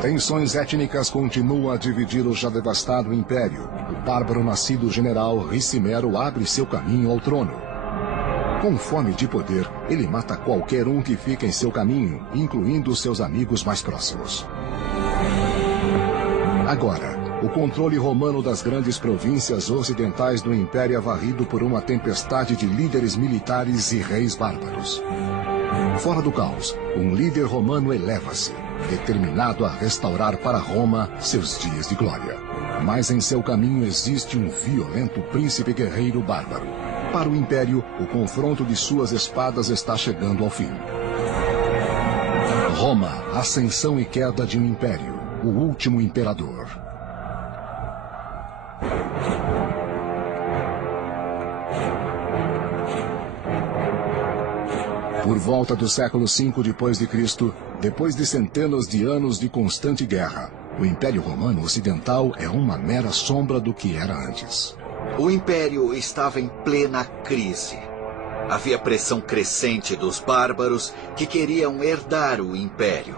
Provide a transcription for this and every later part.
Tensões étnicas continuam a dividir o já devastado império. O bárbaro nascido general Ricimero abre seu caminho ao trono. Com fome de poder, ele mata qualquer um que fica em seu caminho, incluindo seus amigos mais próximos. Agora, o controle romano das grandes províncias ocidentais do império é varrido por uma tempestade de líderes militares e reis bárbaros. Fora do caos, um líder romano eleva-se, determinado a restaurar para Roma seus dias de glória. Mas em seu caminho existe um violento príncipe guerreiro bárbaro. Para o Império, o confronto de suas espadas está chegando ao fim. Roma, ascensão e queda de um império, o último imperador. Por volta do século V d.C., depois de centenas de anos de constante guerra, o Império Romano Ocidental é uma mera sombra do que era antes. O Império estava em plena crise. Havia pressão crescente dos bárbaros que queriam herdar o Império.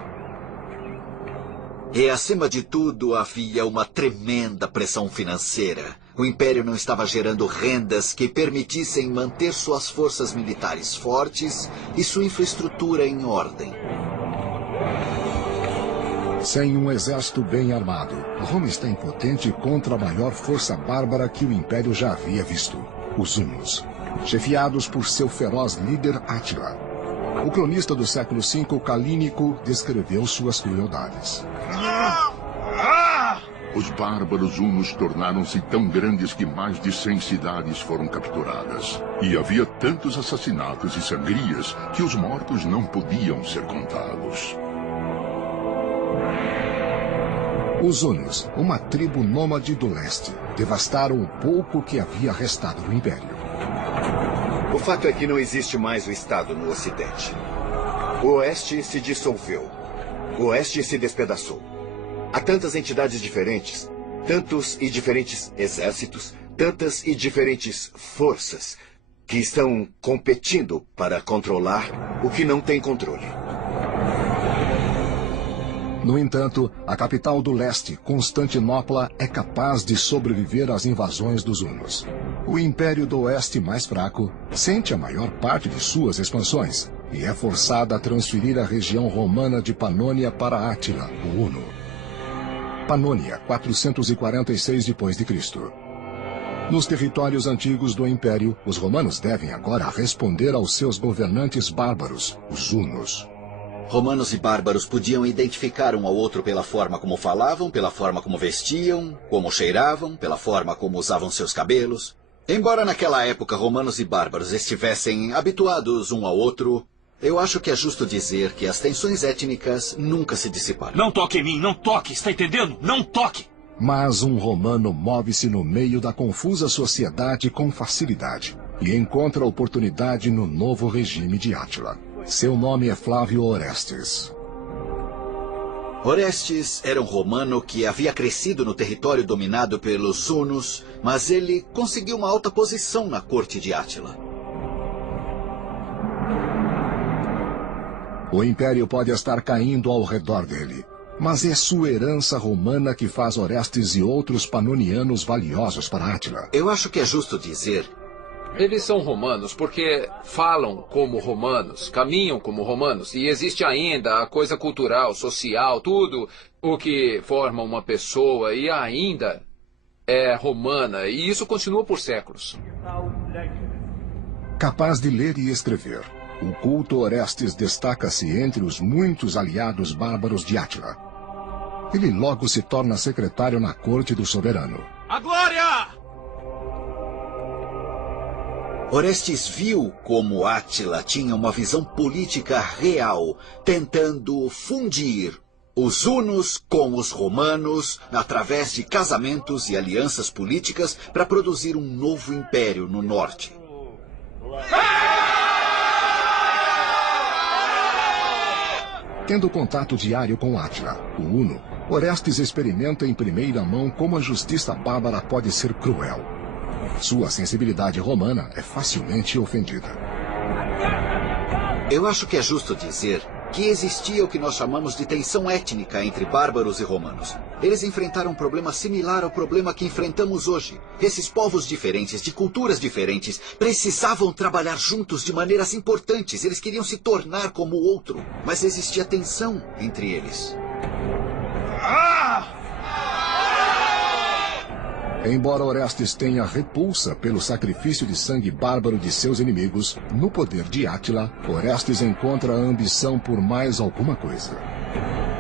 E, acima de tudo, havia uma tremenda pressão financeira. O Império não estava gerando rendas que permitissem manter suas forças militares fortes e sua infraestrutura em ordem. Sem um exército bem armado, Roma está impotente contra a maior força bárbara que o Império já havia visto, os hunos, chefiados por seu feroz líder Átila. O cronista do século V, Calínico, descreveu suas crueldades. Os bárbaros hunos tornaram-se tão grandes que mais de 100 cidades foram capturadas. E havia tantos assassinatos e sangrias que os mortos não podiam ser contados. Os hunos, uma tribo nômade do leste, devastaram o pouco que havia restado do Império. O fato é que não existe mais o Estado no Ocidente. O Oeste se dissolveu. O Oeste se despedaçou. Há tantas entidades diferentes, tantos e diferentes exércitos, tantas e diferentes forças que estão competindo para controlar o que não tem controle. No entanto, a capital do leste, Constantinopla, é capaz de sobreviver às invasões dos hunos. O Império do Oeste, mais fraco, sente a maior parte de suas expansões e é forçada a transferir a região romana de Panônia para Átila, o huno. Panônia, 446 d.C. Nos territórios antigos do Império, os romanos devem agora responder aos seus governantes bárbaros, os hunos. Romanos e bárbaros podiam identificar um ao outro pela forma como falavam, pela forma como vestiam, como cheiravam, pela forma como usavam seus cabelos. Embora naquela época romanos e bárbaros estivessem habituados um ao outro, eu acho que é justo dizer que as tensões étnicas nunca se dissiparam. Não toque em mim, não toque, está entendendo? Não toque! Mas um romano move-se no meio da confusa sociedade com facilidade e encontra oportunidade no novo regime de Átila. Seu nome é Flávio Orestes. Orestes era um romano que havia crescido no território dominado pelos hunos, mas ele conseguiu uma alta posição na corte de Átila. O Império pode estar caindo ao redor dele, mas é sua herança romana que faz Orestes e outros panonianos valiosos para Átila. Eu acho que é justo dizer... Eles são romanos porque falam como romanos, caminham como romanos. E existe ainda a coisa cultural, social, tudo o que forma uma pessoa e ainda é romana. E isso continua por séculos. Capaz de ler e escrever, o culto Orestes destaca-se entre os muitos aliados bárbaros de Átila. Ele logo se torna secretário na corte do soberano. A glória! Orestes viu como Átila tinha uma visão política real, tentando fundir os hunos com os romanos através de casamentos e alianças políticas para produzir um novo império no norte. Tendo contato diário com Átila, o huno, Orestes experimenta em primeira mão como a justiça bárbara pode ser cruel. Sua sensibilidade romana é facilmente ofendida. Eu acho que é justo dizer que existia o que nós chamamos de tensão étnica entre bárbaros e romanos. Eles enfrentaram um problema similar ao problema que enfrentamos hoje. Esses povos diferentes, de culturas diferentes, precisavam trabalhar juntos de maneiras importantes. Eles queriam se tornar como o outro, mas existia tensão entre eles. Embora Orestes tenha repulsa pelo sacrifício de sangue bárbaro de seus inimigos, no poder de Átila, Orestes encontra a ambição por mais alguma coisa.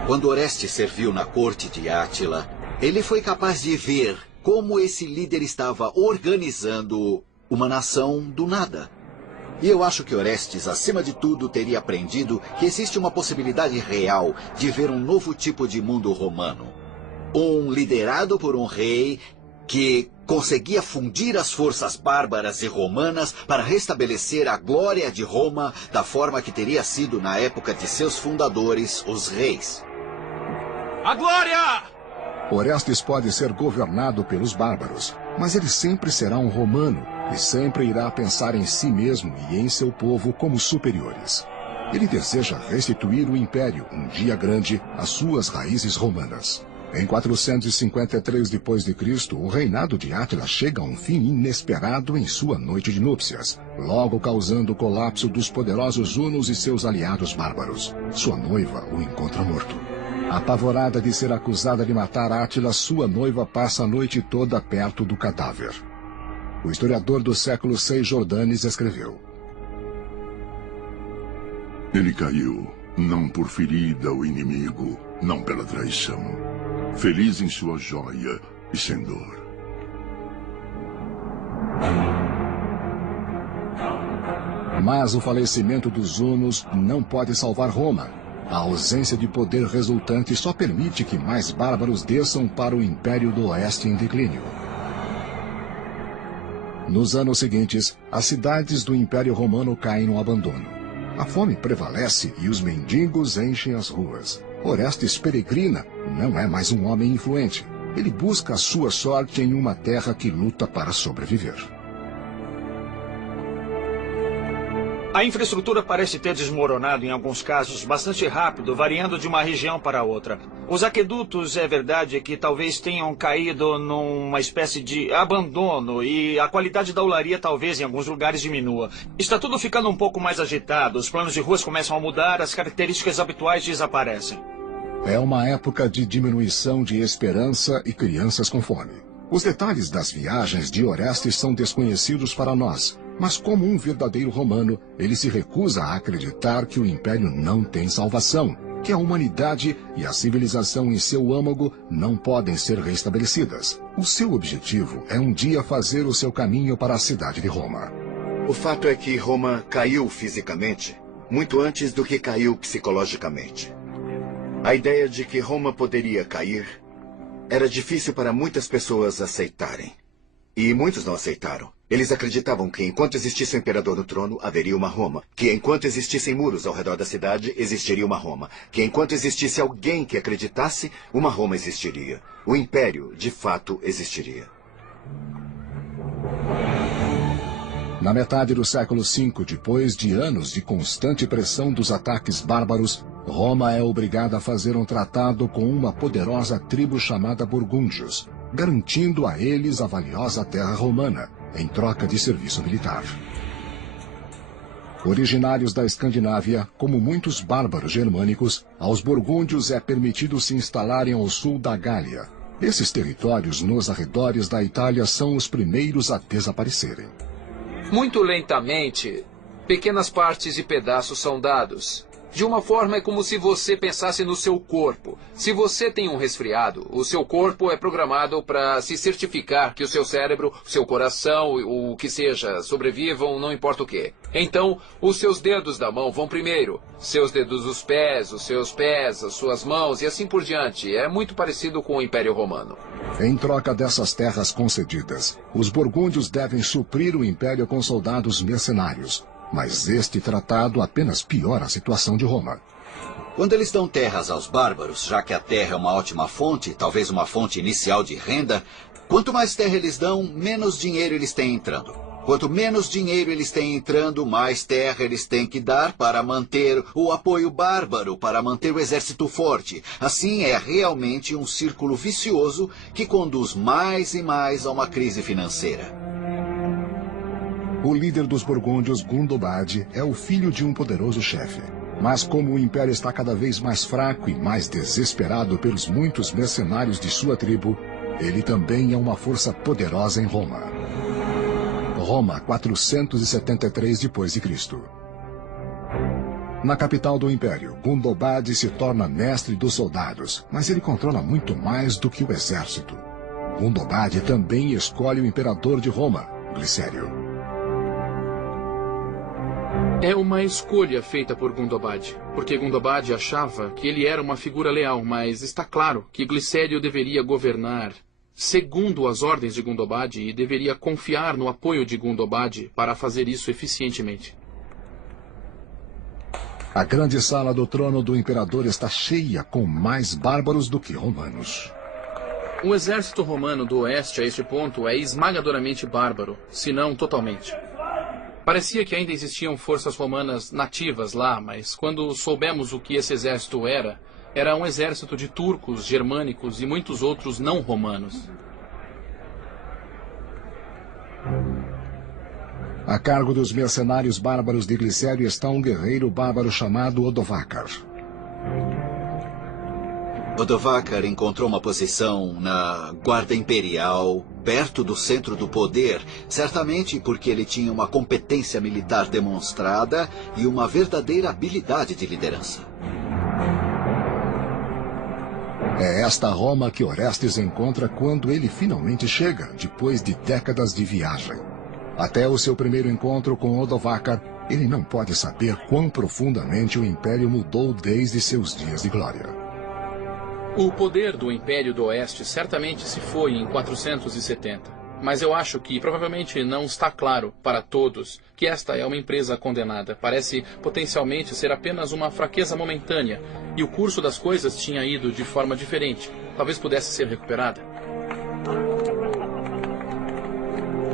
Quando Orestes serviu na corte de Átila, ele foi capaz de ver como esse líder estava organizando uma nação do nada. E eu acho que Orestes, acima de tudo, teria aprendido que existe uma possibilidade real de ver um novo tipo de mundo romano. Um liderado por um rei que conseguia fundir as forças bárbaras e romanas para restabelecer a glória de Roma da forma que teria sido na época de seus fundadores, os reis. A glória! Orestes pode ser governado pelos bárbaros, mas ele sempre será um romano e sempre irá pensar em si mesmo e em seu povo como superiores. Ele deseja restituir o império, um dia grande, às suas raízes romanas. Em 453 d.C., o reinado de Átila chega a um fim inesperado em sua noite de núpcias, logo causando o colapso dos poderosos hunos e seus aliados bárbaros. Sua noiva o encontra morto. Apavorada de ser acusada de matar Átila, sua noiva passa a noite toda perto do cadáver. O historiador do século VI, Jordanes, escreveu: Ele caiu, não por ferida ao inimigo, não pela traição. Feliz em sua joia e sem dor. Mas o falecimento dos hunos não pode salvar Roma. A ausência de poder resultante só permite que mais bárbaros desçam para o Império do Oeste em declínio. Nos anos seguintes, as cidades do Império Romano caem no abandono. A fome prevalece e os mendigos enchem as ruas. Orestes peregrina, não é mais um homem influente. Ele busca a sua sorte em uma terra que luta para sobreviver. A infraestrutura parece ter desmoronado em alguns casos bastante rápido, variando de uma região para outra. Os aquedutos, é verdade, que talvez tenham caído numa espécie de abandono e a qualidade da olaria talvez em alguns lugares diminua. Está tudo ficando um pouco mais agitado, os planos de ruas começam a mudar, as características habituais desaparecem. É uma época de diminuição de esperança e crianças com fome. Os detalhes das viagens de Orestes são desconhecidos para nós, mas como um verdadeiro romano, ele se recusa a acreditar que o império não tem salvação, que a humanidade e a civilização em seu âmago não podem ser restabelecidas. O seu objetivo é um dia fazer o seu caminho para a cidade de Roma. O fato é que Roma caiu fisicamente muito antes do que caiu psicologicamente. A ideia de que Roma poderia cair era difícil para muitas pessoas aceitarem. E muitos não aceitaram. Eles acreditavam que enquanto existisse um imperador no trono, haveria uma Roma. Que enquanto existissem muros ao redor da cidade, existiria uma Roma. Que enquanto existisse alguém que acreditasse, uma Roma existiria. O império, de fato, existiria. Na metade do século V, depois de anos de constante pressão dos ataques bárbaros, Roma é obrigada a fazer um tratado com uma poderosa tribo chamada Burgúndios, garantindo a eles a valiosa terra romana, em troca de serviço militar. Originários da Escandinávia, como muitos bárbaros germânicos, aos burgúndios é permitido se instalarem ao sul da Gália. Esses territórios nos arredores da Itália são os primeiros a desaparecerem. Muito lentamente, pequenas partes e pedaços são dados. De uma forma, é como se você pensasse no seu corpo. Se você tem um resfriado, o seu corpo é programado para se certificar que o seu cérebro, o seu coração, o que seja, sobrevivam, não importa o quê. Então, os seus dedos da mão vão primeiro. Seus dedos dos pés, os seus pés, as suas mãos e assim por diante. É muito parecido com o Império Romano. Em troca dessas terras concedidas, os burgúndios devem suprir o império com soldados mercenários. Mas este tratado apenas piora a situação de Roma. Quando eles dão terras aos bárbaros, já que a terra é uma ótima fonte, talvez uma fonte inicial de renda, quanto mais terra eles dão, menos dinheiro eles têm entrando. Quanto menos dinheiro eles têm entrando, mais terra eles têm que dar para manter o apoio bárbaro, para manter o exército forte. Assim, é realmente um círculo vicioso que conduz mais e mais a uma crise financeira. O líder dos burgúndios, Gundobad, é o filho de um poderoso chefe. Mas como o império está cada vez mais fraco e mais desesperado pelos muitos mercenários de sua tribo, ele também é uma força poderosa em Roma. Roma, 473 d.C. Na capital do império, Gundobad se torna mestre dos soldados, mas ele controla muito mais do que o exército. Gundobad também escolhe o imperador de Roma, Glicério. É uma escolha feita por Gundobad, porque Gundobad achava que ele era uma figura leal, mas está claro que Glicério deveria governar segundo as ordens de Gundobad e deveria confiar no apoio de Gundobad para fazer isso eficientemente. A grande sala do trono do imperador está cheia com mais bárbaros do que romanos. O exército romano do oeste a este ponto é esmagadoramente bárbaro, se não totalmente. Parecia que ainda existiam forças romanas nativas lá, mas quando soubemos o que esse exército era um exército de turcos, germânicos e muitos outros não romanos. A cargo dos mercenários bárbaros de Glicério está um guerreiro bárbaro chamado Odovacar. Odovacar encontrou uma posição na Guarda Imperial, perto do centro do poder, certamente porque ele tinha uma competência militar demonstrada e uma verdadeira habilidade de liderança. É esta Roma que Orestes encontra quando ele finalmente chega, depois de décadas de viagem. Até o seu primeiro encontro com Odovacar, ele não pode saber quão profundamente o Império mudou desde seus dias de glória. O poder do Império do Oeste certamente se foi em 470, mas eu acho que provavelmente não está claro para todos que esta é uma empresa condenada. Parece potencialmente ser apenas uma fraqueza momentânea, e o curso das coisas tinha ido de forma diferente. Talvez pudesse ser recuperada.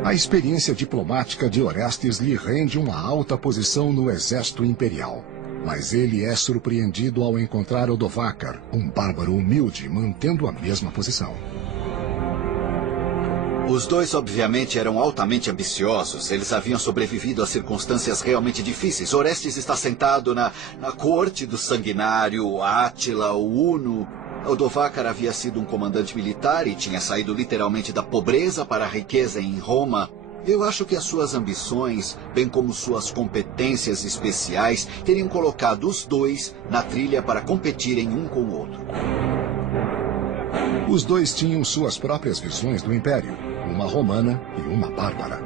A experiência diplomática de Orestes lhe rende uma alta posição no exército imperial. Mas ele é surpreendido ao encontrar Odovacar, um bárbaro humilde, mantendo a mesma posição. Os dois, obviamente, eram altamente ambiciosos. Eles haviam sobrevivido a circunstâncias realmente difíceis. Orestes está sentado na corte do sanguinário Átila, o Uno. Odovacar havia sido um comandante militar e tinha saído literalmente da pobreza para a riqueza em Roma. Eu acho que as suas ambições, bem como suas competências especiais, teriam colocado os dois na trilha para competirem um com o outro. Os dois tinham suas próprias visões do Império, uma romana e uma bárbara.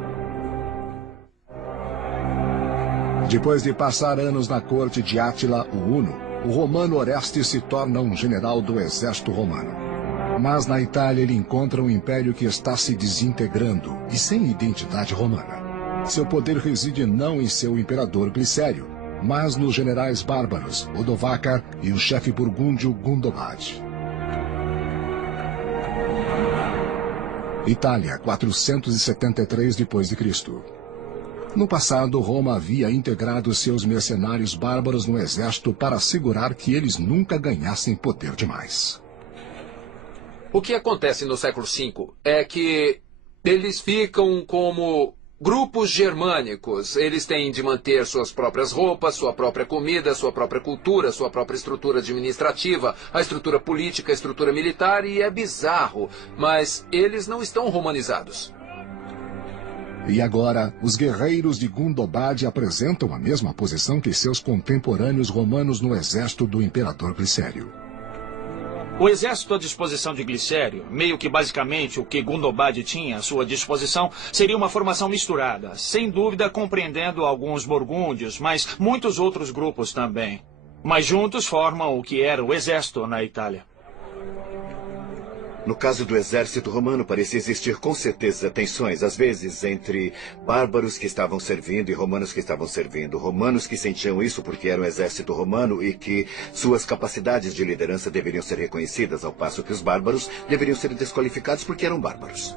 Depois de passar anos na corte de Átila, o Uno, o romano Orestes se torna um general do exército romano. Mas na Itália ele encontra um império que está se desintegrando e sem identidade romana. Seu poder reside não em seu imperador Glicério, mas nos generais bárbaros Odovacar e o chefe burgúndio Gundobad. Itália, 473 d.C. No passado, Roma havia integrado seus mercenários bárbaros no exército para assegurar que eles nunca ganhassem poder demais. O que acontece no século V é que eles ficam como grupos germânicos. Eles têm de manter suas próprias roupas, sua própria comida, sua própria cultura, sua própria estrutura administrativa, a estrutura política, a estrutura militar, e é bizarro, mas eles não estão romanizados. E agora, os guerreiros de Gundobad apresentam a mesma posição que seus contemporâneos romanos no exército do imperador Glicério. O exército à disposição de Glicério, meio que basicamente o que Gundobad tinha à sua disposição, seria uma formação misturada, sem dúvida compreendendo alguns burgúndios, mas muitos outros grupos também. Mas juntos formam o que era o exército na Itália. No caso do exército romano, parecia existir com certeza tensões, às vezes, entre bárbaros que estavam servindo e romanos que estavam servindo. Romanos que sentiam isso porque era um exército romano e que suas capacidades de liderança deveriam ser reconhecidas, ao passo que os bárbaros deveriam ser desqualificados porque eram bárbaros.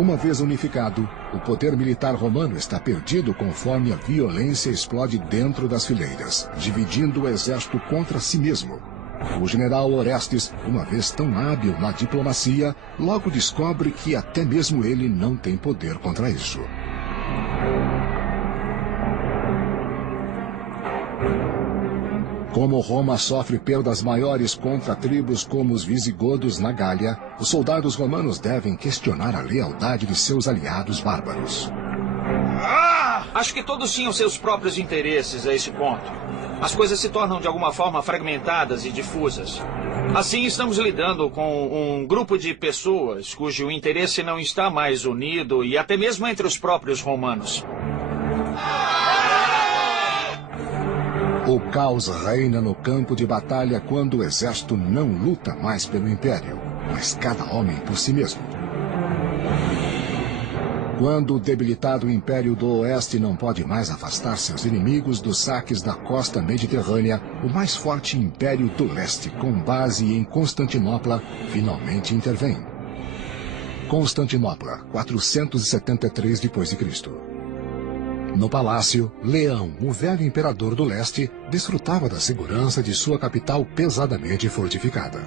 Uma vez unificado, o poder militar romano está perdido conforme a violência explode dentro das fileiras, dividindo o exército contra si mesmo. O general Orestes, uma vez tão hábil na diplomacia, logo descobre que até mesmo ele não tem poder contra isso. Como Roma sofre perdas maiores contra tribos como os visigodos na Gália, os soldados romanos devem questionar a lealdade de seus aliados bárbaros. Acho que todos tinham seus próprios interesses a esse ponto. As coisas se tornam de alguma forma fragmentadas e difusas. Assim, estamos lidando com um grupo de pessoas cujo interesse não está mais unido e até mesmo entre os próprios romanos. O caos reina no campo de batalha quando o exército não luta mais pelo império, mas cada homem por si mesmo. Quando o debilitado Império do Oeste não pode mais afastar seus inimigos dos saques da costa mediterrânea, o mais forte Império do Leste, com base em Constantinopla, finalmente intervém. Constantinopla, 473 d.C. No palácio, Leão, o velho imperador do leste, desfrutava da segurança de sua capital pesadamente fortificada.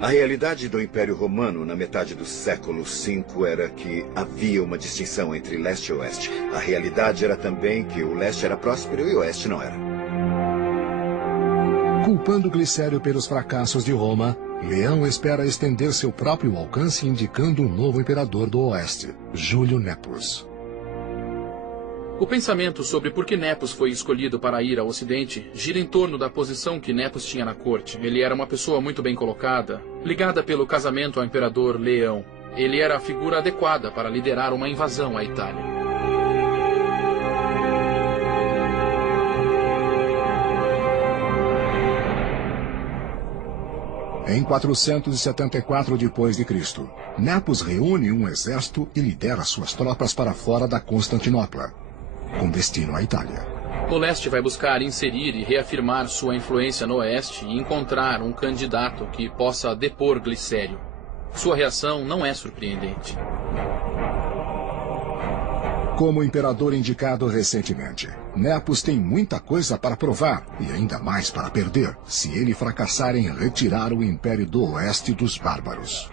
A realidade do Império Romano na metade do século V era que havia uma distinção entre leste e oeste. A realidade era também que o leste era próspero e o oeste não era. Culpando Glicério pelos fracassos de Roma, Leão espera estender seu próprio alcance indicando um novo imperador do oeste, Júlio Nepos. O pensamento sobre por que Nepos foi escolhido para ir ao Ocidente gira em torno da posição que Nepos tinha na corte. Ele era uma pessoa muito bem colocada, ligada pelo casamento ao imperador Leão. Ele era a figura adequada para liderar uma invasão à Itália. Em 474 d.C., Nepos reúne um exército e lidera suas tropas para fora da Constantinopla, com destino à Itália. O leste vai buscar inserir e reafirmar sua influência no oeste e encontrar um candidato que possa depor Glicério. Sua reação não é surpreendente. Como imperador indicado recentemente, Nepos tem muita coisa para provar e ainda mais para perder, se ele fracassar em retirar o Império do Oeste dos bárbaros.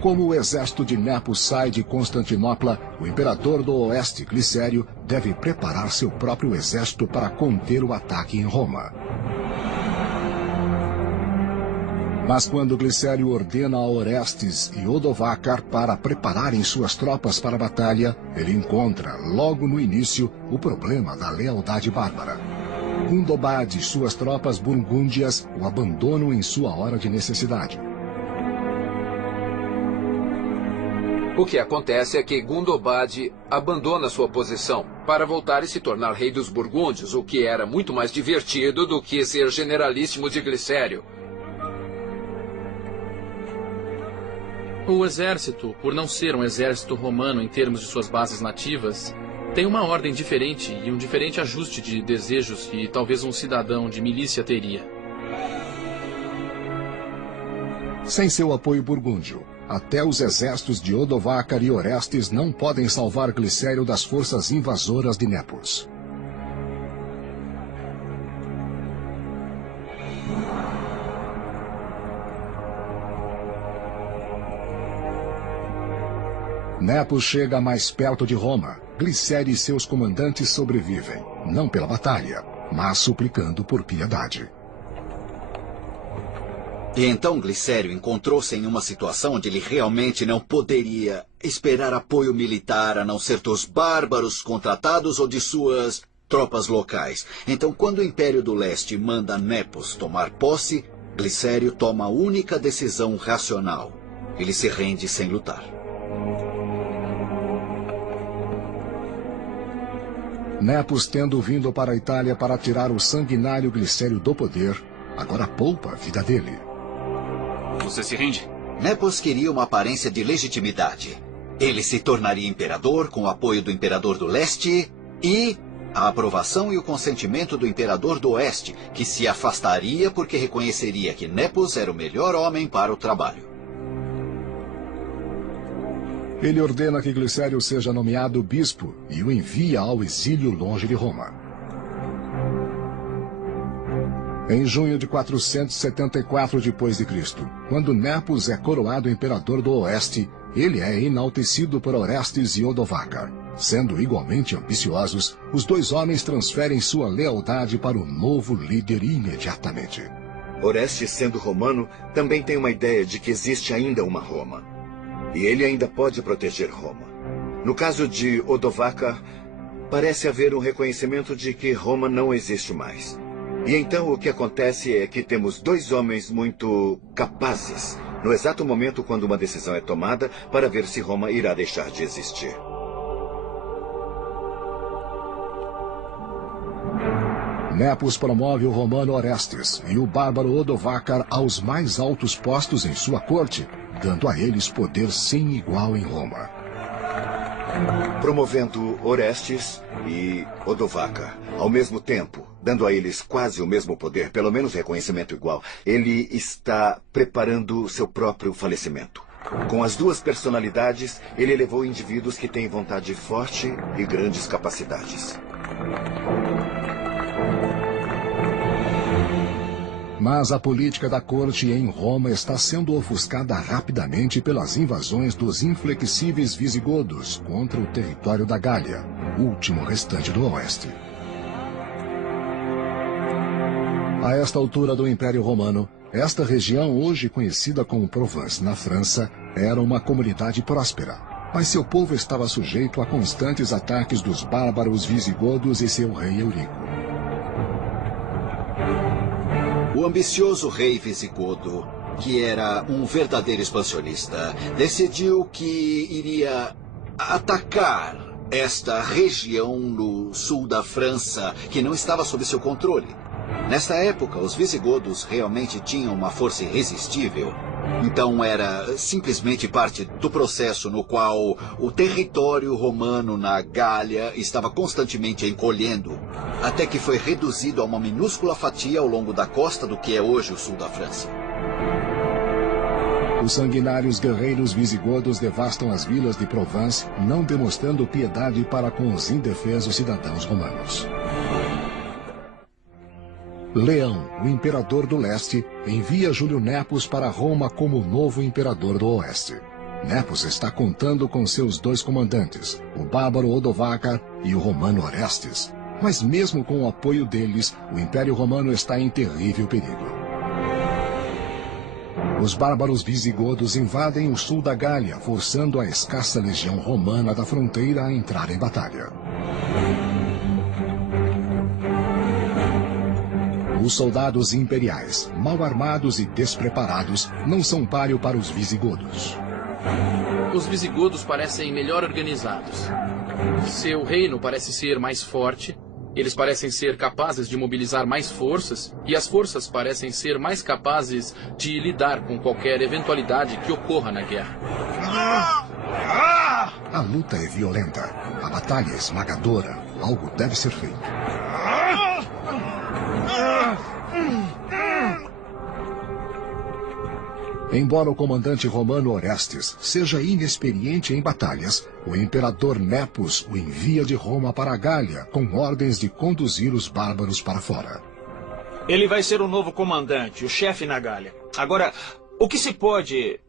Como o exército de Nepos sai de Constantinopla, o imperador do Oeste, Glicério, deve preparar seu próprio exército para conter o ataque em Roma. Mas quando Glicério ordena a Orestes e Odovacar para prepararem suas tropas para a batalha, ele encontra, logo no início, o problema da lealdade bárbara. Gundobad e suas tropas burgúndias o abandonam em sua hora de necessidade. O que acontece é que Gundobad abandona sua posição para voltar e se tornar rei dos burgúndios, o que era muito mais divertido do que ser generalíssimo de Glicério. O exército, por não ser um exército romano em termos de suas bases nativas, tem uma ordem diferente e um diferente ajuste de desejos que talvez um cidadão de milícia teria. Sem seu apoio burgúndio, até os exércitos de Odovacar e Orestes não podem salvar Glicério das forças invasoras de Nepos. Nepos chega mais perto de Roma. Glicério e seus comandantes sobrevivem, não pela batalha, mas suplicando por piedade. E então Glicério encontrou-se em uma situação onde ele realmente não poderia esperar apoio militar a não ser dos bárbaros contratados ou de suas tropas locais. Então, quando o Império do Leste manda Nepos tomar posse, Glicério toma a única decisão racional. Ele se rende sem lutar. Nepos, tendo vindo para a Itália para tirar o sanguinário Glicério do poder, agora poupa a vida dele. Você se rende? Nepos queria uma aparência de legitimidade. Ele se tornaria imperador com o apoio do imperador do leste e a aprovação e o consentimento do imperador do oeste, que se afastaria porque reconheceria que Nepos era o melhor homem para o trabalho. Ele ordena que Glicério seja nomeado bispo e o envia ao exílio longe de Roma. Em junho de 474 d.C., quando Nepos é coroado imperador do Oeste, ele é enaltecido por Orestes e Odovacar. Sendo igualmente ambiciosos, os dois homens transferem sua lealdade para o novo líder imediatamente. Orestes, sendo romano, também tem uma ideia de que existe ainda uma Roma. E ele ainda pode proteger Roma. No caso de Odovacar, parece haver um reconhecimento de que Roma não existe mais. E então o que acontece é que temos dois homens muito capazes, no exato momento quando uma decisão é tomada, para ver se Roma irá deixar de existir. Nepos promove o romano Orestes e o bárbaro Odovacar aos mais altos postos em sua corte, dando a eles poder sem igual em Roma. Promovendo Orestes e Odovacar ao mesmo tempo, dando a eles quase o mesmo poder, pelo menos reconhecimento igual, ele está preparando seu próprio falecimento. Com as duas personalidades, ele elevou indivíduos que têm vontade forte e grandes capacidades. Mas a política da corte em Roma está sendo ofuscada rapidamente pelas invasões dos inflexíveis visigodos contra o território da Gália, último restante do Oeste. A esta altura do Império Romano, esta região, hoje conhecida como Provence, na França, era uma comunidade próspera, mas seu povo estava sujeito a constantes ataques dos bárbaros visigodos e seu rei Eurico. O ambicioso rei visigodo, que era um verdadeiro expansionista, decidiu que iria atacar esta região no sul da França, que não estava sob seu controle. Nesta época, os visigodos realmente tinham uma força irresistível. Então era simplesmente parte do processo no qual o território romano na Gália estava constantemente encolhendo, até que foi reduzido a uma minúscula fatia ao longo da costa do que é hoje o sul da França. Os sanguinários guerreiros visigodos devastam as vilas de Provence, não demonstrando piedade para com os indefesos cidadãos romanos. Leão, o imperador do leste, envia Júlio Nepos para Roma como novo imperador do oeste. Nepos está contando com seus dois comandantes, o bárbaro Odovacar e o romano Orestes. Mas mesmo com o apoio deles, o Império Romano está em terrível perigo. Os bárbaros visigodos invadem o sul da Gália, forçando a escassa legião romana da fronteira a entrar em batalha. Os soldados imperiais, mal armados e despreparados, não são páreo para os visigodos. Os visigodos parecem melhor organizados. Seu reino parece ser mais forte, eles parecem ser capazes de mobilizar mais forças, e as forças parecem ser mais capazes de lidar com qualquer eventualidade que ocorra na guerra. A luta é violenta, a batalha é esmagadora, algo deve ser feito. Embora o comandante romano Orestes seja inexperiente em batalhas, o imperador Nepos o envia de Roma para a Gália, com ordens de conduzir os bárbaros para fora. Ele vai ser o novo comandante, o chefe na Gália. Agora, o que se pode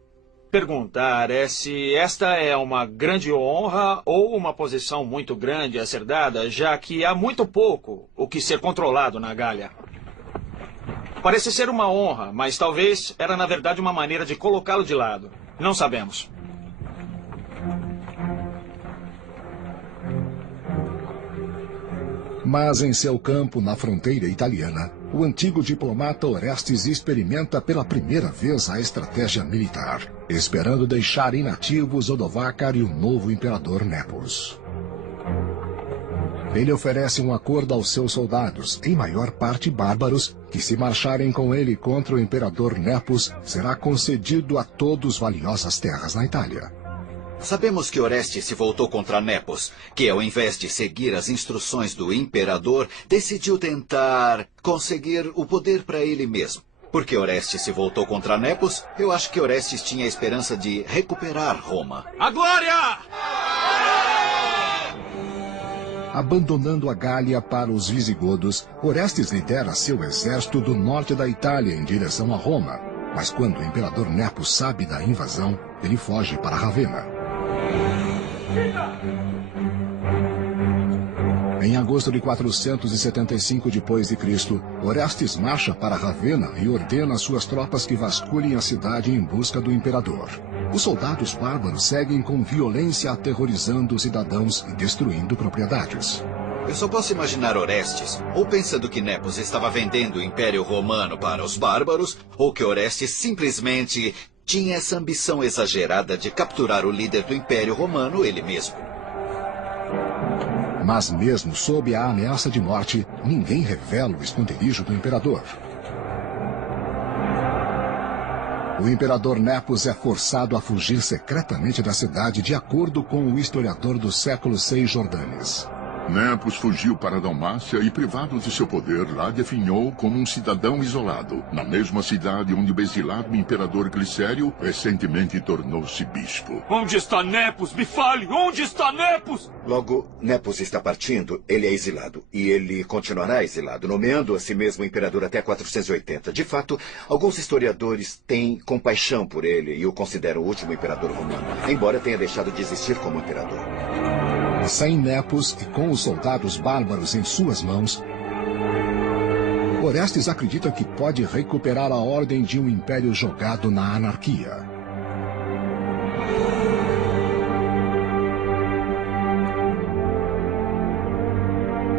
perguntar é se esta é uma grande honra ou uma posição muito grande a ser dada, já que há muito pouco o que ser controlado na Gália. Parece ser uma honra, mas talvez era na verdade uma maneira de colocá-lo de lado. Não sabemos. Mas em seu campo, na fronteira italiana, o antigo diplomata Orestes experimenta pela primeira vez a estratégia militar, esperando deixar inativos Odovacar e o novo imperador Nepos. Ele oferece um acordo aos seus soldados, em maior parte bárbaros, que se marcharem com ele contra o imperador Nepos, será concedido a todos valiosas terras na Itália. Sabemos que Orestes se voltou contra Nepos, que ao invés de seguir as instruções do imperador, decidiu tentar conseguir o poder para ele mesmo. Porque Orestes se voltou contra Nepos, eu acho que Orestes tinha a esperança de recuperar Roma. A glória! Abandonando a Gália para os visigodos, Orestes lidera seu exército do norte da Itália em direção a Roma. Mas quando o imperador Nepo sabe da invasão, ele foge para Ravenna. Em agosto de 475 d.C., Orestes marcha para Ravenna e ordena suas tropas que vasculhem a cidade em busca do imperador. Os soldados bárbaros seguem com violência aterrorizando os cidadãos e destruindo propriedades. Eu só posso imaginar Orestes, ou pensando que Nepos estava vendendo o Império Romano para os bárbaros, ou que Orestes simplesmente tinha essa ambição exagerada de capturar o líder do Império Romano ele mesmo. Mas mesmo sob a ameaça de morte, ninguém revela o esconderijo do imperador. O imperador Nepos é forçado a fugir secretamente da cidade, de acordo com o historiador do século VI Jordanes. Nepos fugiu para a Dalmácia e, privado de seu poder, lá definhou como um cidadão isolado, na mesma cidade onde o exilado imperador Glicério recentemente tornou-se bispo. Onde está Nepos? Me fale! Onde está Nepos? Logo, Nepos está partindo, ele é exilado. E ele continuará exilado, nomeando a si mesmo imperador até 480. De fato, alguns historiadores têm compaixão por ele e o consideram o último imperador romano, embora tenha deixado de existir como imperador. Sem Nepos e com os soldados bárbaros em suas mãos, Orestes acredita que pode recuperar a ordem de um império jogado na anarquia.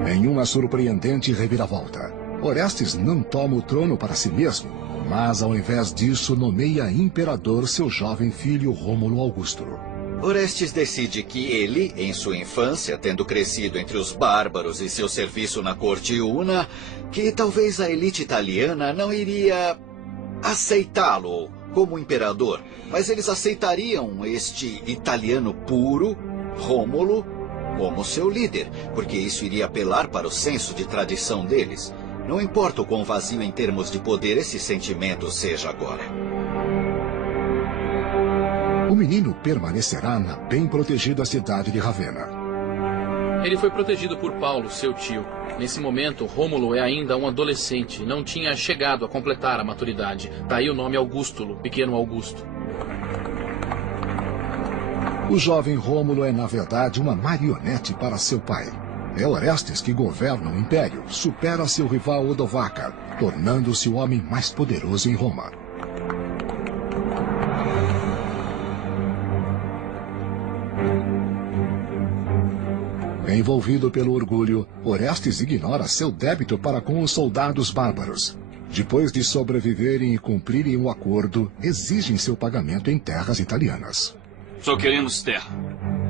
Em uma surpreendente reviravolta, Orestes não toma o trono para si mesmo, mas ao invés disso nomeia imperador seu jovem filho Rômulo Augusto. Orestes decide que ele, em sua infância, tendo crescido entre os bárbaros e seu serviço na corte una, que talvez a elite italiana não iria aceitá-lo como imperador, mas eles aceitariam este italiano puro, Rômulo, como seu líder, porque isso iria apelar para o senso de tradição deles. Não importa o quão vazio em termos de poder esse sentimento seja agora. O menino permanecerá na bem protegida cidade de Ravenna. Ele foi protegido por Paulo, seu tio. Nesse momento, Rômulo é ainda um adolescente, não tinha chegado a completar a maturidade. Daí o nome Augustulo, pequeno Augusto. O jovem Rômulo é, na verdade, uma marionete para seu pai. É Orestes que governa o império, supera seu rival Odovacar, tornando-se o homem mais poderoso em Roma. Envolvido pelo orgulho, Orestes ignora seu débito para com os soldados bárbaros. Depois de sobreviverem e cumprirem o acordo, exigem seu pagamento em terras italianas. Só queremos terra.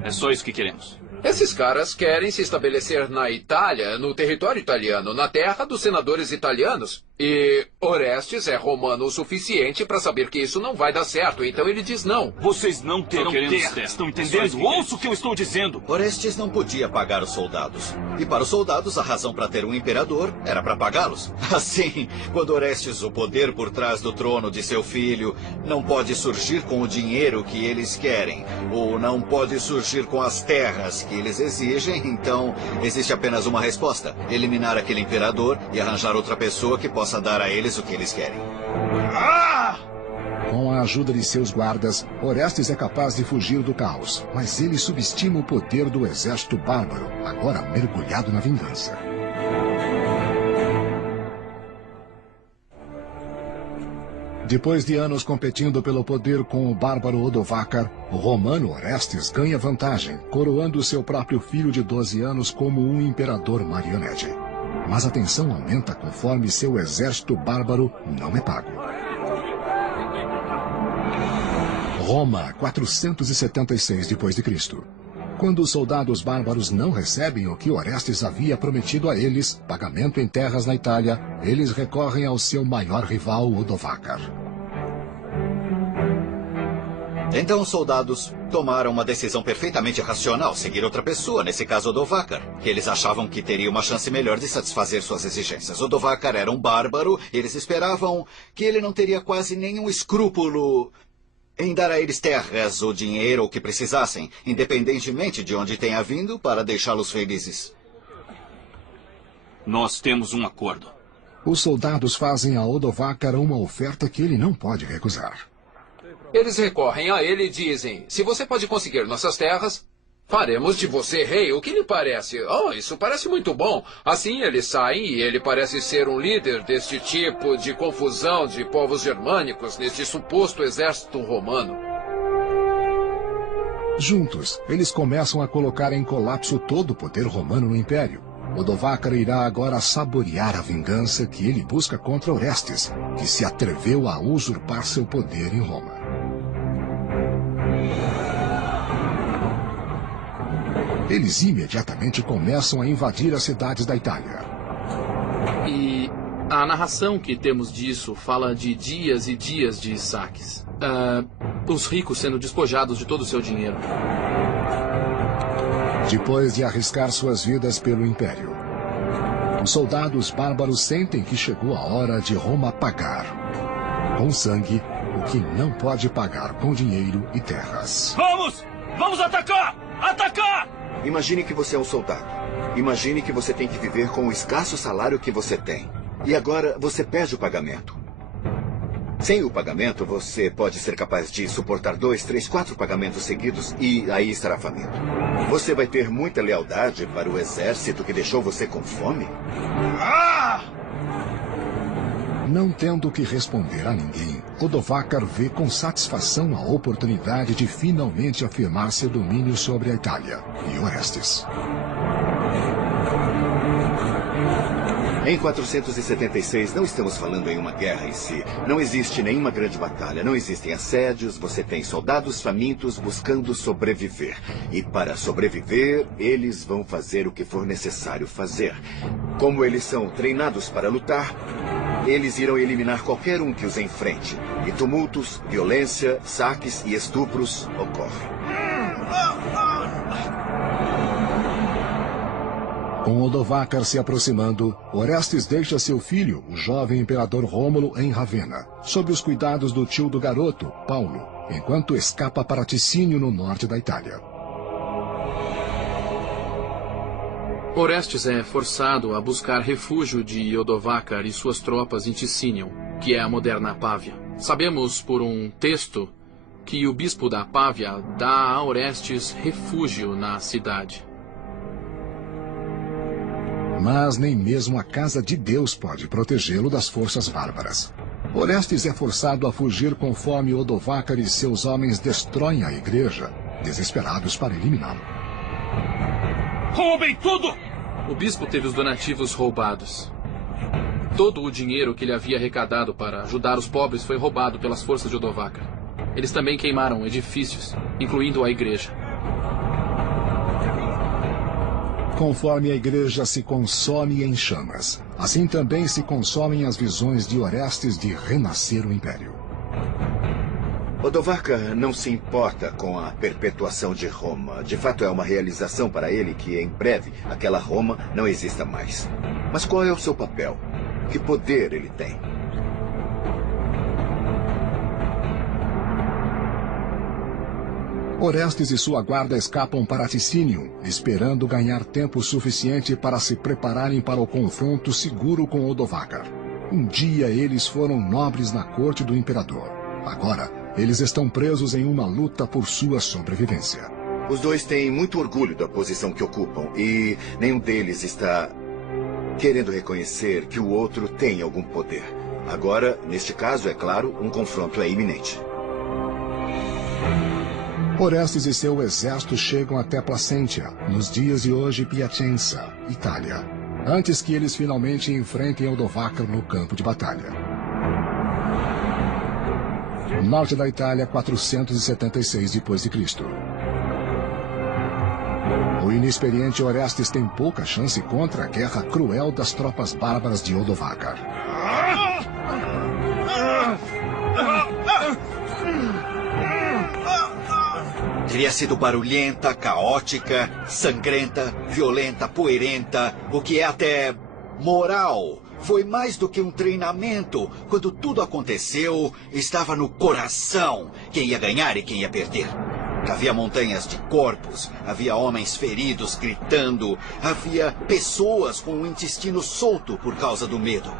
É só isso que queremos. Esses caras querem se estabelecer na Itália, no território italiano, na terra dos senadores italianos. E Orestes é romano o suficiente para saber que isso não vai dar certo, então ele diz não. Vocês não terão terra, estão entendendo? Ouça o que eu estou dizendo. Orestes não podia pagar os soldados. E para os soldados, a razão para ter um imperador era para pagá-los. Assim, quando Orestes, o poder por trás do trono de seu filho, não pode surgir com o dinheiro que eles querem, ou não pode surgir com as terras que eles exigem, então existe apenas uma resposta: eliminar aquele imperador e arranjar outra pessoa que possa dar a eles o que eles querem. Com a ajuda de seus guardas, Orestes é capaz de fugir do caos, mas ele subestima o poder do exército bárbaro, agora mergulhado na vingança. Depois de anos competindo pelo poder com o bárbaro Odovacar, o romano Orestes ganha vantagem, coroando seu próprio filho de 12 anos como um imperador marionete. Mas a tensão aumenta conforme seu exército bárbaro não é pago. Roma, 476 d.C. Quando os soldados bárbaros não recebem o que Orestes havia prometido a eles, pagamento em terras na Itália, eles recorrem ao seu maior rival, Odovacar. Então os soldados tomaram uma decisão perfeitamente racional, seguir outra pessoa, nesse caso Odovacar, que eles achavam que teria uma chance melhor de satisfazer suas exigências. Odovacar era um bárbaro, e eles esperavam que ele não teria quase nenhum escrúpulo em dar a eles terras ou dinheiro ou o que precisassem, independentemente de onde tenha vindo, para deixá-los felizes. Nós temos um acordo. Os soldados fazem a Odovacar uma oferta que ele não pode recusar. Eles recorrem a ele e dizem, se você pode conseguir nossas terras, faremos de você rei. O que lhe parece? Oh, isso parece muito bom. Assim eles saem e ele parece ser um líder deste tipo de confusão de povos germânicos neste suposto exército romano. Juntos, eles começam a colocar em colapso todo o poder romano no Império. Odovacar irá agora saborear a vingança que ele busca contra Orestes, que se atreveu a usurpar seu poder em Roma. Eles imediatamente começam a invadir as cidades da Itália. E a narração que temos disso fala de dias e dias de saques. Os ricos sendo despojados de todo o seu dinheiro. Depois de arriscar suas vidas pelo Império, os soldados bárbaros sentem que chegou a hora de Roma pagar, com sangue, o que não pode pagar com dinheiro e terras. Vamos! Vamos atacar! Atacar! Imagine que você é um soldado. Imagine que você tem que viver com o escasso salário que você tem. E agora você perde o pagamento. Sem o pagamento, você pode ser capaz de suportar 2, 3, 4 pagamentos seguidos e aí estará faminto. Você vai ter muita lealdade para o exército que deixou você com fome? Não tendo que responder a ninguém, Odovacar vê com satisfação a oportunidade de finalmente afirmar seu domínio sobre a Itália e Orestes. Em 476, não estamos falando em uma guerra em si. Não existe nenhuma grande batalha, não existem assédios, você tem soldados famintos buscando sobreviver. E para sobreviver, eles vão fazer o que for necessário fazer. Como eles são treinados para lutar, eles irão eliminar qualquer um que os enfrente. E tumultos, violência, saques e estupros ocorrem. Com Odovacar se aproximando, Orestes deixa seu filho, o jovem imperador Rômulo, em Ravenna, sob os cuidados do tio do garoto, Paulo, enquanto escapa para Ticínio, no norte da Itália. Orestes é forçado a buscar refúgio de Odovacar e suas tropas em Ticínio, que é a moderna Pávia. Sabemos por um texto que o bispo da Pávia dá a Orestes refúgio na cidade. Mas nem mesmo a casa de Deus pode protegê-lo das forças bárbaras. Orestes é forçado a fugir conforme Odovacar e seus homens destroem a igreja, desesperados para eliminá-lo. Roubem tudo! O bispo teve os donativos roubados. Todo o dinheiro que ele havia arrecadado para ajudar os pobres foi roubado pelas forças de Odovacar. Eles também queimaram edifícios, incluindo a igreja. Conforme a igreja se consome em chamas, assim também se consomem as visões de Orestes de renascer o Império. Odovacar não se importa com a perpetuação de Roma. De fato, é uma realização para ele que, em breve, aquela Roma não exista mais. Mas qual é o seu papel? Que poder ele tem? Orestes e sua guarda escapam para Ticínio, esperando ganhar tempo suficiente para se prepararem para o confronto seguro com Odovacar. Um dia eles foram nobres na corte do imperador. Agora, eles estão presos em uma luta por sua sobrevivência. Os dois têm muito orgulho da posição que ocupam e nenhum deles está querendo reconhecer que o outro tem algum poder. Agora, neste caso, é claro, um confronto é iminente. Orestes e seu exército chegam até Placentia, nos dias de hoje Piacenza, Itália, antes que eles finalmente enfrentem Odovacar no campo de batalha. Norte da Itália, 476 d.C. O inexperiente Orestes tem pouca chance contra a guerra cruel das tropas bárbaras de Odovacar. Teria sido barulhenta, caótica, sangrenta, violenta, poeirenta, o que é até moral. Foi mais do que um treinamento. Quando tudo aconteceu, estava no coração quem ia ganhar e quem ia perder. Havia montanhas de corpos, havia homens feridos gritando, havia pessoas com o intestino solto por causa do medo.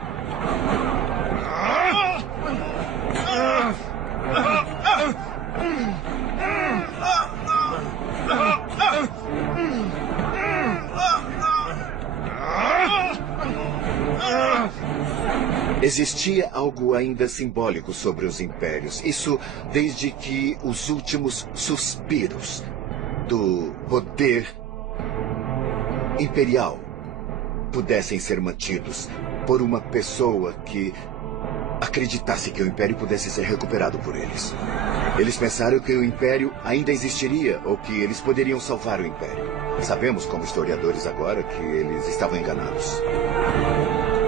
Existia algo ainda simbólico sobre os impérios. Isso desde que os últimos suspiros do poder imperial pudessem ser mantidos por uma pessoa que acreditasse que o império pudesse ser recuperado por eles. Eles pensaram que o império ainda existiria ou que eles poderiam salvar o império. Sabemos, como historiadores agora, que eles estavam enganados.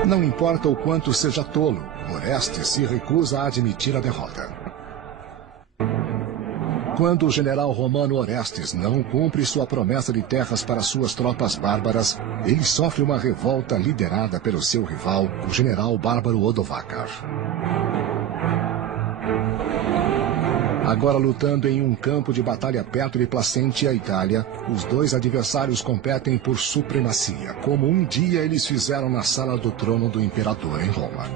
Não importa o quanto seja tolo, Orestes se recusa a admitir a derrota. Quando o general romano Orestes não cumpre sua promessa de terras para suas tropas bárbaras, ele sofre uma revolta liderada pelo seu rival, o general bárbaro Odovacar. Agora lutando em um campo de batalha perto de Placentia, Itália, os dois adversários competem por supremacia, como um dia eles fizeram na sala do trono do imperador em Roma.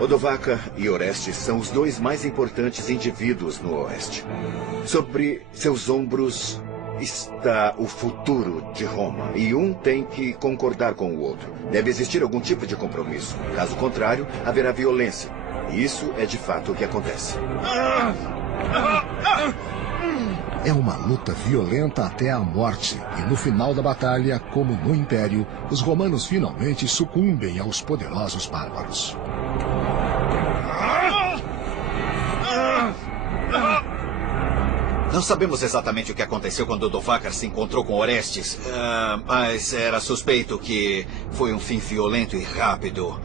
Odovacar e Orestes são os dois mais importantes indivíduos no Oeste. Sobre seus ombros está o futuro de Roma, e um tem que concordar com o outro. Deve existir algum tipo de compromisso. Caso contrário, haverá violência. E isso é de fato o que acontece. É uma luta violenta até a morte, e no final da batalha, como no Império, os romanos finalmente sucumbem aos poderosos bárbaros. Não sabemos exatamente o que aconteceu quando Odovacar se encontrou com Orestes, mas era suspeito que foi um fim violento e rápido.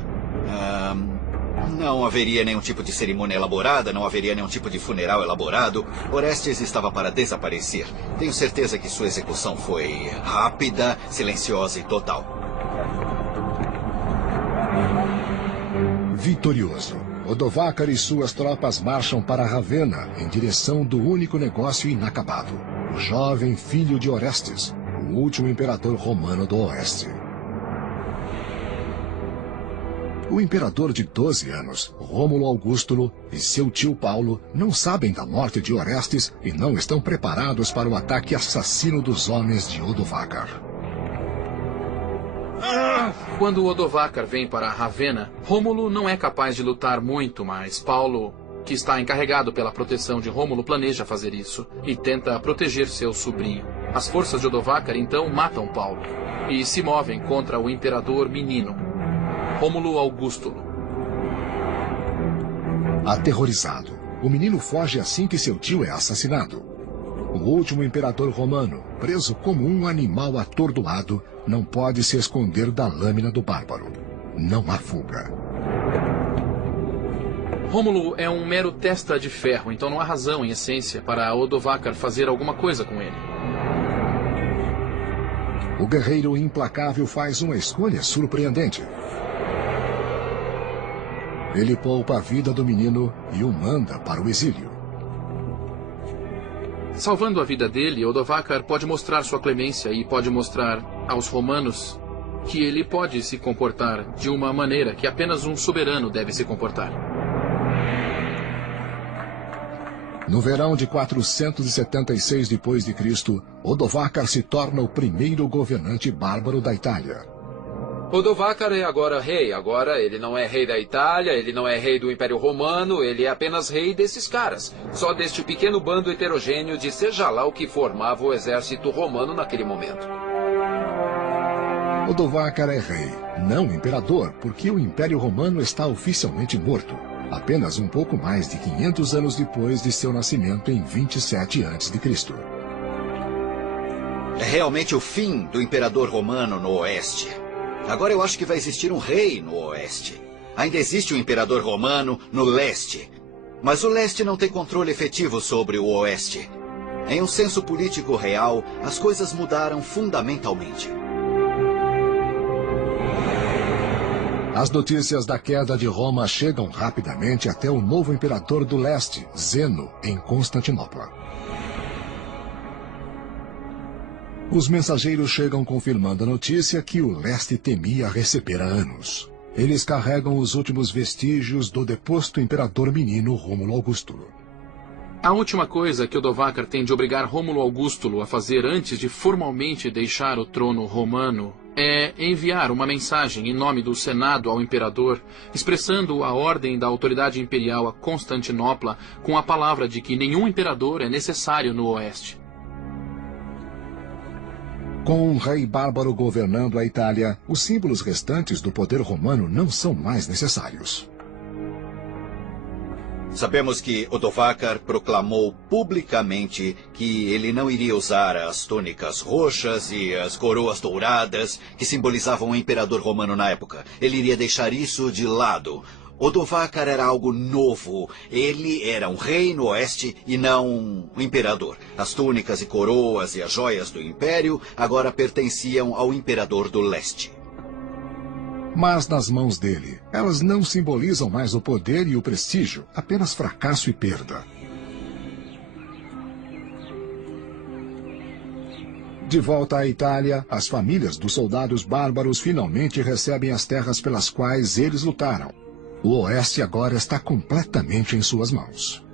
Não haveria nenhum tipo de cerimônia elaborada, não haveria nenhum tipo de funeral elaborado. Orestes estava para desaparecer. Tenho certeza que sua execução foi rápida, silenciosa e total. Vitorioso, Odovacar e suas tropas marcham para Ravenna em direção do único negócio inacabado: o jovem filho de Orestes, o último imperador romano do Oeste. O imperador de 12 anos, Rômulo Augustulo, e seu tio Paulo não sabem da morte de Orestes e não estão preparados para o ataque assassino dos homens de Odovacar. Quando Odovacar vem para Ravenna, Rômulo não é capaz de lutar muito, mas Paulo, que está encarregado pela proteção de Rômulo, planeja fazer isso e tenta proteger seu sobrinho. As forças de Odovacar então matam Paulo e se movem contra o imperador menino, Rômulo Augustulo. Aterrorizado, o menino foge assim que seu tio é assassinado. O último imperador romano, preso como um animal atordoado, não pode se esconder da lâmina do bárbaro. Não há fuga. Rômulo é um mero testa de ferro, então não há razão, em essência, para Odovacar fazer alguma coisa com ele. O guerreiro implacável faz uma escolha surpreendente. Ele poupa a vida do menino e o manda para o exílio. Salvando a vida dele, Odovacar pode mostrar sua clemência e pode mostrar aos romanos que ele pode se comportar de uma maneira que apenas um soberano deve se comportar. No verão de 476 d.C., Odovacar se torna o primeiro governante bárbaro da Itália. Odovacar é agora rei. Agora ele não é rei da Itália, ele não é rei do Império Romano, ele é apenas rei desses caras. Só deste pequeno bando heterogêneo de seja lá o que formava o exército romano naquele momento. Odovacar é rei, não imperador, porque o Império Romano está oficialmente morto. Apenas um pouco mais de 500 anos depois de seu nascimento em 27 a.C. É realmente o fim do imperador romano no Oeste. Agora eu acho que vai existir um rei no Oeste. Ainda existe um imperador romano no Leste. Mas o Leste não tem controle efetivo sobre o Oeste. Em um senso político real, as coisas mudaram fundamentalmente. As notícias da queda de Roma chegam rapidamente até o novo imperador do leste, Zeno, em Constantinopla. Os mensageiros chegam confirmando a notícia que o leste temia receber há anos. Eles carregam os últimos vestígios do deposto imperador menino Rômulo Augusto. A última coisa que Odovacar tem de obrigar Rômulo Augusto a fazer antes de formalmente deixar o trono romano é enviar uma mensagem em nome do Senado ao imperador, expressando a ordem da autoridade imperial a Constantinopla com a palavra de que nenhum imperador é necessário no oeste. Com um rei bárbaro governando a Itália, os símbolos restantes do poder romano não são mais necessários. Sabemos que Odovacar proclamou publicamente que ele não iria usar as túnicas roxas e as coroas douradas que simbolizavam o imperador romano na época. Ele iria deixar isso de lado. Odovacar era algo novo. Ele era um rei no oeste e não um imperador. As túnicas e coroas e as joias do império agora pertenciam ao imperador do leste. Mas nas mãos dele, elas não simbolizam mais o poder e o prestígio, apenas fracasso e perda. De volta à Itália, as famílias dos soldados bárbaros finalmente recebem as terras pelas quais eles lutaram. O oeste agora está completamente em suas mãos.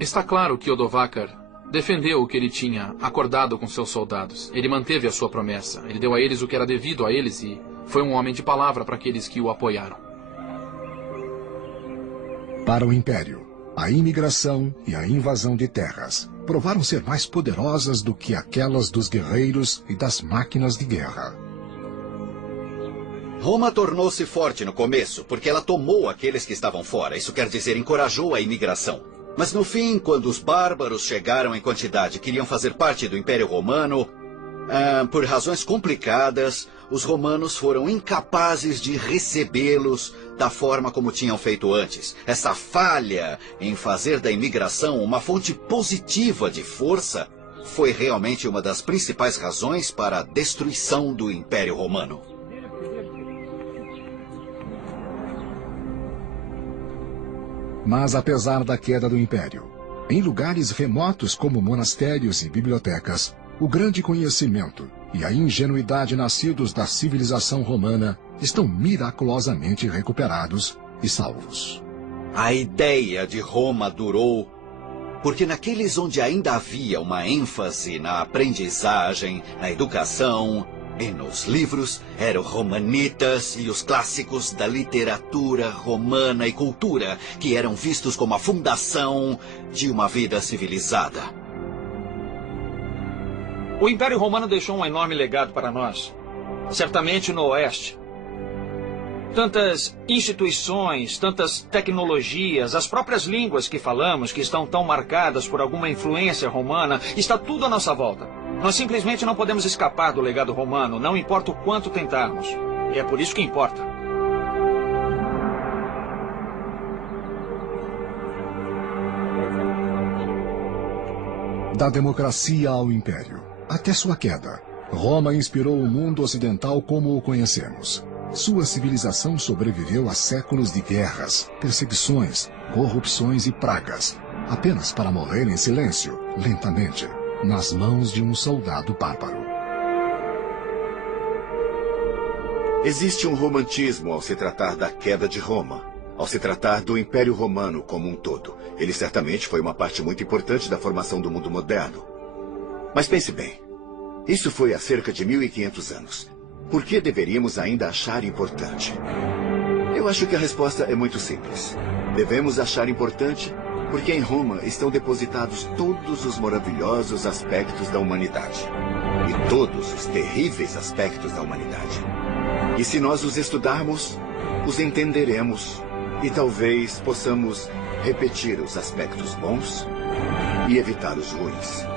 Está claro que Odovacar defendeu o que ele tinha acordado com seus soldados. Ele manteve a sua promessa. Ele deu a eles o que era devido a eles e foi um homem de palavra para aqueles que o apoiaram. Para o Império, a imigração e a invasão de terras provaram ser mais poderosas do que aquelas dos guerreiros e das máquinas de guerra. Roma tornou-se forte no começo, porque ela tomou aqueles que estavam fora. Isso quer dizer, encorajou a imigração. Mas no fim, quando os bárbaros chegaram em quantidade e queriam fazer parte do Império Romano, por razões complicadas, os romanos foram incapazes de recebê-los da forma como tinham feito antes. Essa falha em fazer da imigração uma fonte positiva de força foi realmente uma das principais razões para a destruição do Império Romano. Mas apesar da queda do Império, em lugares remotos como monastérios e bibliotecas, o grande conhecimento e a ingenuidade nascidos da civilização romana estão miraculosamente recuperados e salvos. A ideia de Roma durou porque naqueles onde ainda havia uma ênfase na aprendizagem, na educação e nos livros, eram romanitas e os clássicos da literatura romana e cultura, que eram vistos como a fundação de uma vida civilizada. O Império Romano deixou um enorme legado para nós, certamente no Oeste. Tantas instituições, tantas tecnologias, as próprias línguas que falamos, que estão tão marcadas por alguma influência romana, está tudo à nossa volta. Nós simplesmente não podemos escapar do legado romano, não importa o quanto tentarmos. E é por isso que importa. Da democracia ao império, até sua queda, Roma inspirou o mundo ocidental como o conhecemos. Sua civilização sobreviveu a séculos de guerras, perseguições, corrupções e pragas, apenas para morrer em silêncio, lentamente, nas mãos de um soldado bárbaro. Existe um romantismo ao se tratar da queda de Roma, ao se tratar do Império Romano como um todo. Ele certamente foi uma parte muito importante da formação do mundo moderno. Mas pense bem, isso foi há cerca de 1500 anos. Por que deveríamos ainda achar importante? Eu acho que a resposta é muito simples. Devemos achar importante porque em Roma estão depositados todos os maravilhosos aspectos da humanidade. E todos os terríveis aspectos da humanidade. E se nós os estudarmos, os entenderemos. E talvez possamos repetir os aspectos bons e evitar os ruins.